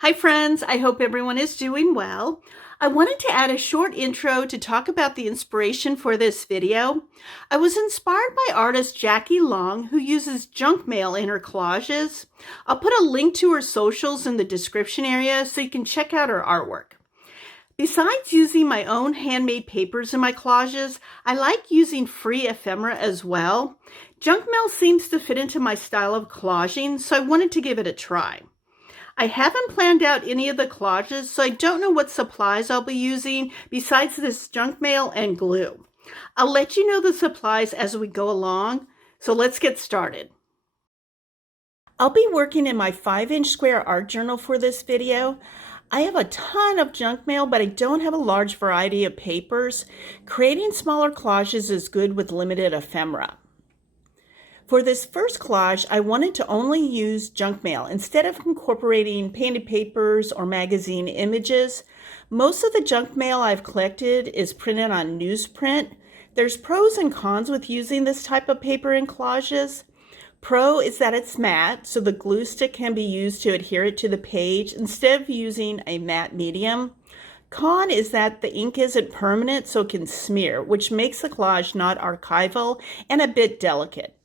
Hi friends, I hope everyone is doing well. I wanted to add a short intro to talk about the inspiration for this video. I was inspired by artist Jacki Long, who uses junk mail in her collages. I'll put a link to her socials in the description area so you can check out her artwork. Besides using my own handmade papers in my collages, I like using free ephemera as well. Junk mail seems to fit into my style of collaging, so I wanted to give it a try. I haven't planned out any of the collages, so I don't know what supplies I'll be using besides this junk mail and glue. I'll let you know the supplies as we go along, so let's get started. I'll be working in my 5-inch square art journal for this video. I have a ton of junk mail, but I don't have a large variety of papers. Creating smaller collages is good with limited ephemera. For this first collage, I wanted to only use junk mail instead of incorporating painted papers or magazine images. Most of the junk mail I've collected is printed on newsprint. There's pros and cons with using this type of paper in collages. Pro is that it's matte, so the glue stick can be used to adhere it to the page instead of using a matte medium. Con is that the ink isn't permanent, so it can smear, which makes the collage not archival and a bit delicate.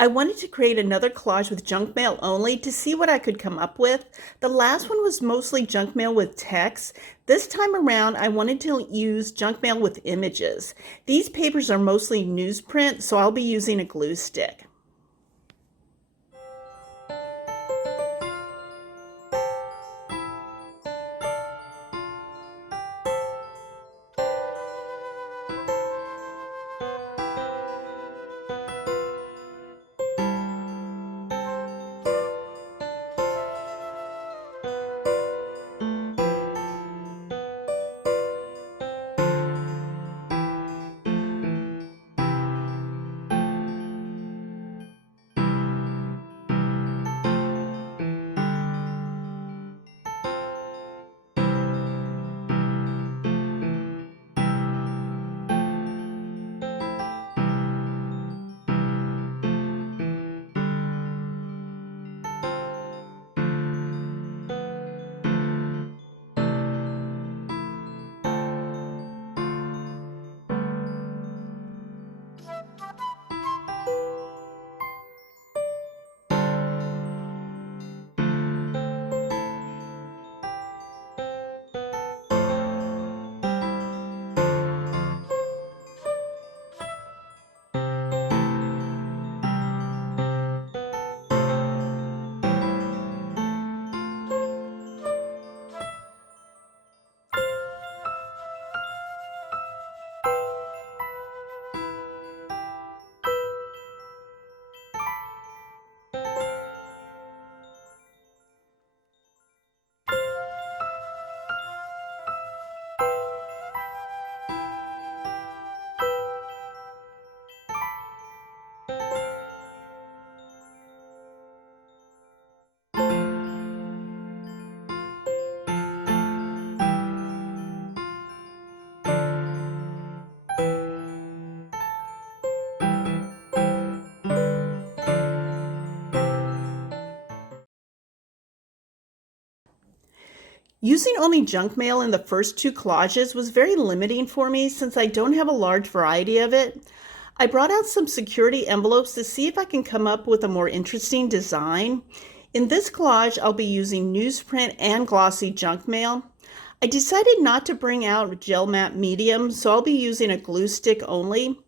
I wanted to create another collage with junk mail only to see what I could come up with. The last one was mostly junk mail with text. This time around, I wanted to use junk mail with images. These papers are mostly newsprint, so I'll be using a glue stick. Using only junk mail in the first two collages was very limiting for me since I don't have a large variety of it. I brought out some security envelopes to see if I can come up with a more interesting design. In this collage, I'll be using newsprint and glossy junk mail. I decided not to bring out gel matte medium, so I'll be using a glue stick only.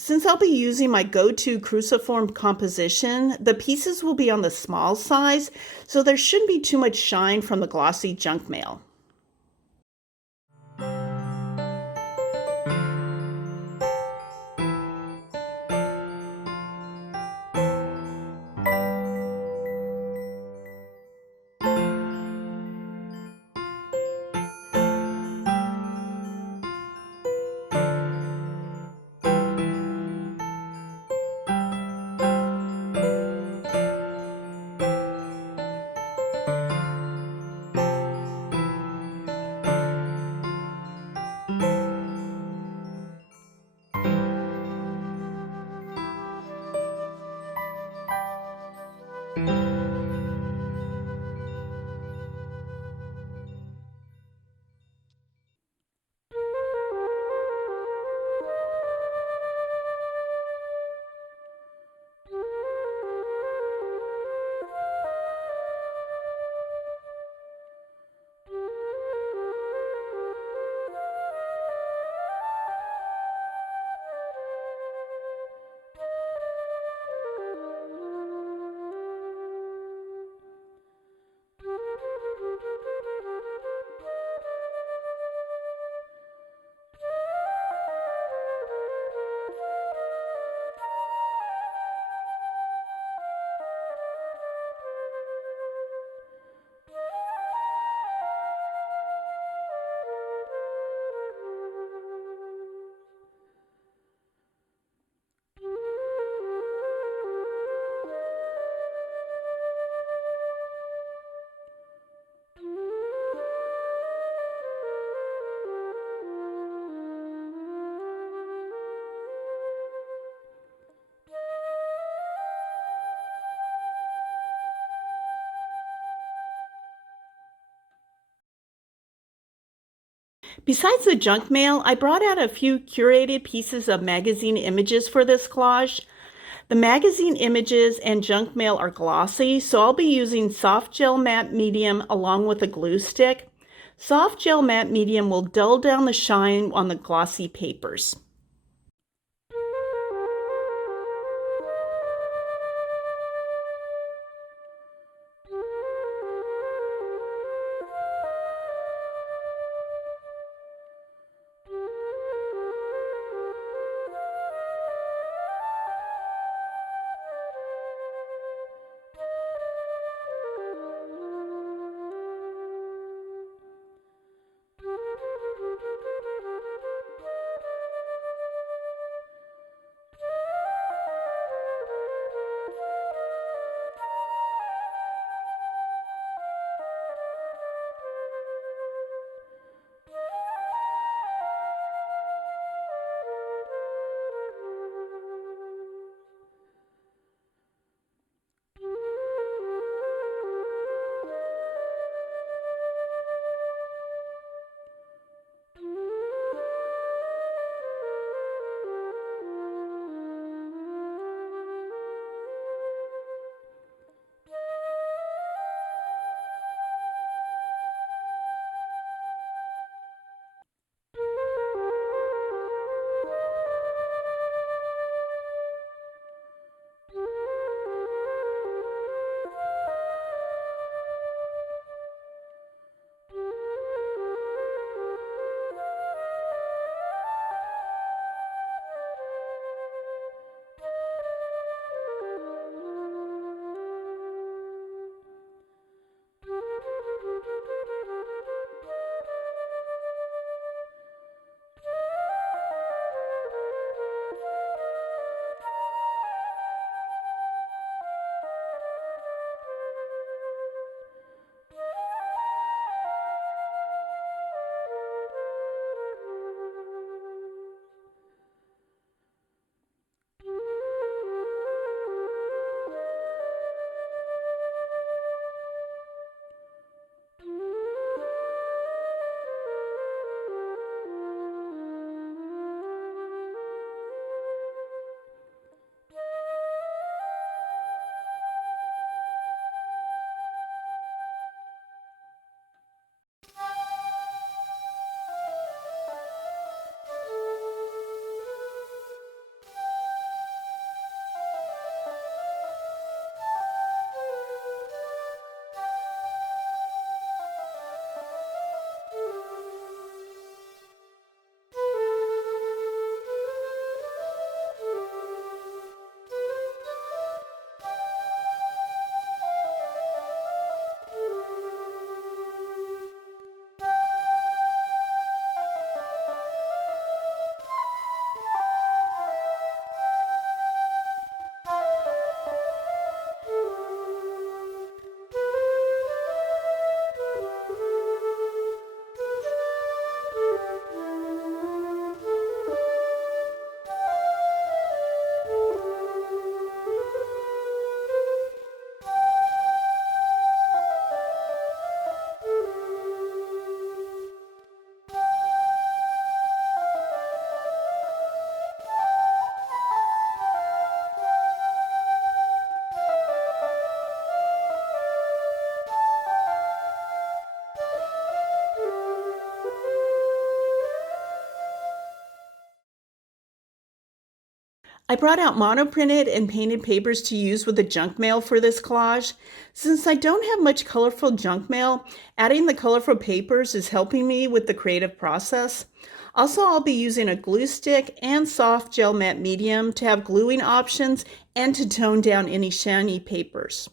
Since I'll be using my go-to cruciform composition, the pieces will be on the small size, so there shouldn't be too much shine from the glossy junk mail. Besides the junk mail, I brought out a few curated pieces of magazine images for this collage. The magazine images and junk mail are glossy, so I'll be using soft gel matte medium along with a glue stick. Soft gel matte medium will dull down the shine on the glossy papers. I brought out monoprinted and painted papers to use with the junk mail for this collage. Since I don't have much colorful junk mail, adding the colorful papers is helping me with the creative process. Also, I'll be using a glue stick and soft gel matte medium to have gluing options and to tone down any shiny papers.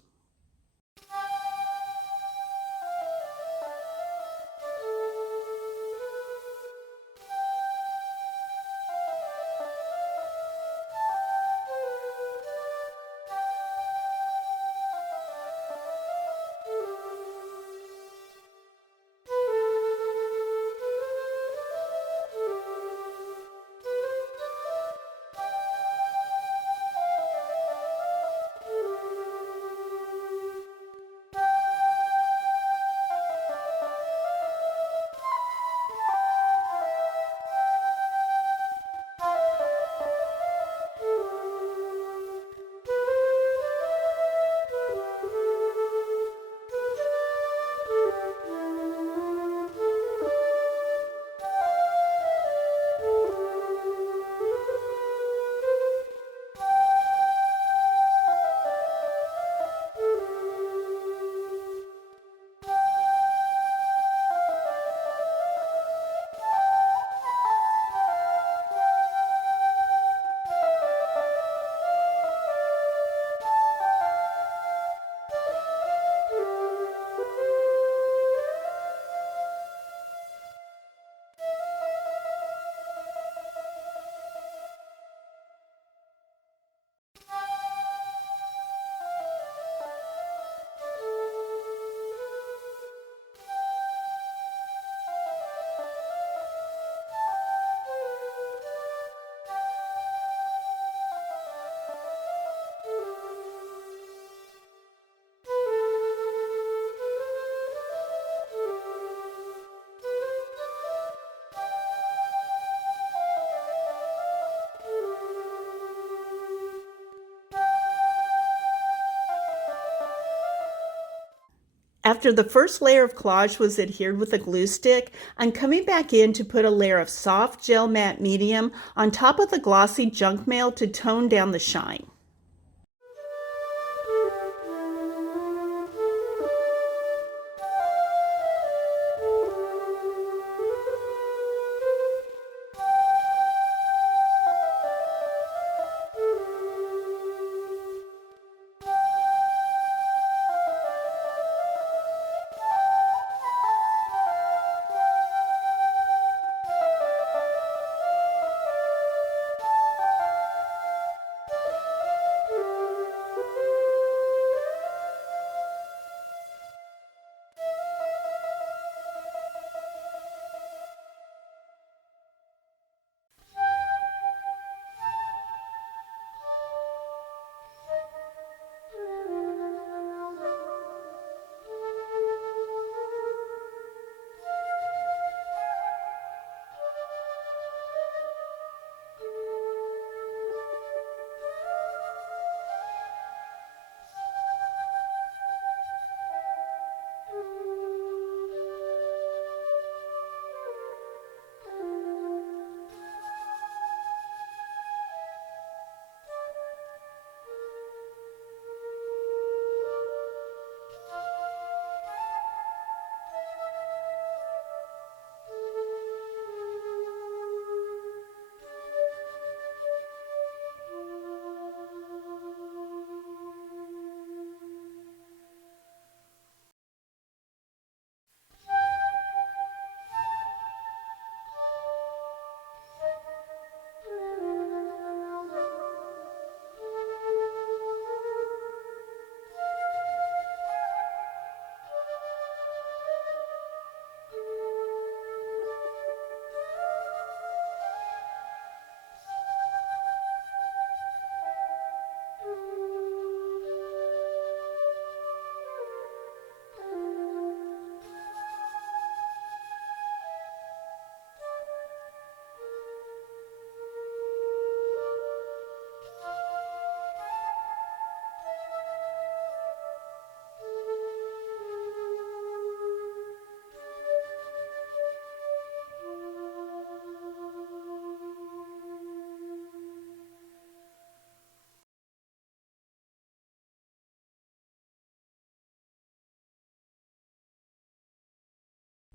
After the first layer of collage was adhered with a glue stick, I'm coming back in to put a layer of soft gel matte medium on top of the glossy junk mail to tone down the shine.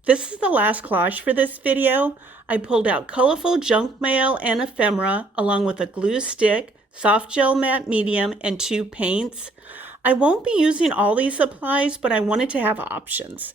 This is the last collage for this video. I pulled out colorful junk mail and ephemera along with a glue stick, soft gel matte medium, and 2 paints. I won't be using all these supplies, but I wanted to have options.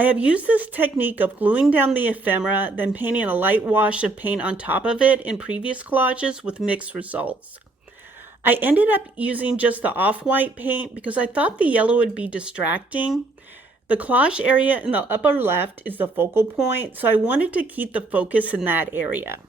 I have used this technique of gluing down the ephemera, then painting a light wash of paint on top of it in previous collages with mixed results. I ended up using just the off-white paint because I thought the yellow would be distracting. The collage area in the upper left is the focal point, so I wanted to keep the focus in that area.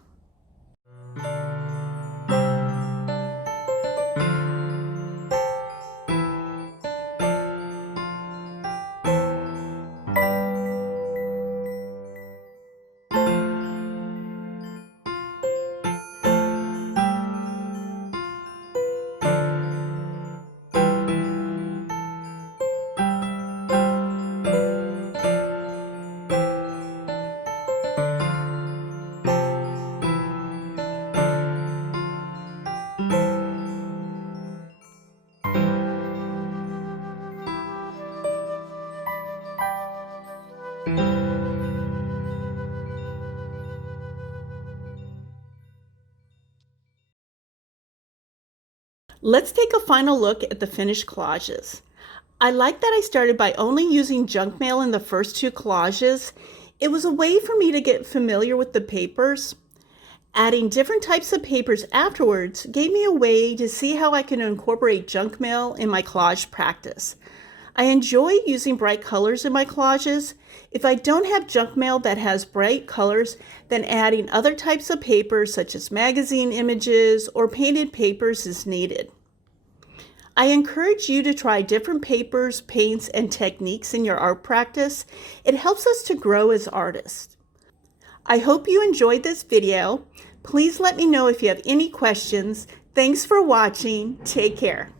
Let's take a final look at the finished collages. I like that I started by only using junk mail in the first two collages. It was a way for me to get familiar with the papers. Adding different types of papers afterwards gave me a way to see how I can incorporate junk mail in my collage practice. I enjoy using bright colors in my collages. If I don't have junk mail that has bright colors, then adding other types of papers such as magazine images or painted papers is needed. I encourage you to try different papers, paints, and techniques in your art practice. It helps us to grow as artists. I hope you enjoyed this video. Please let me know if you have any questions. Thanks for watching. Take care.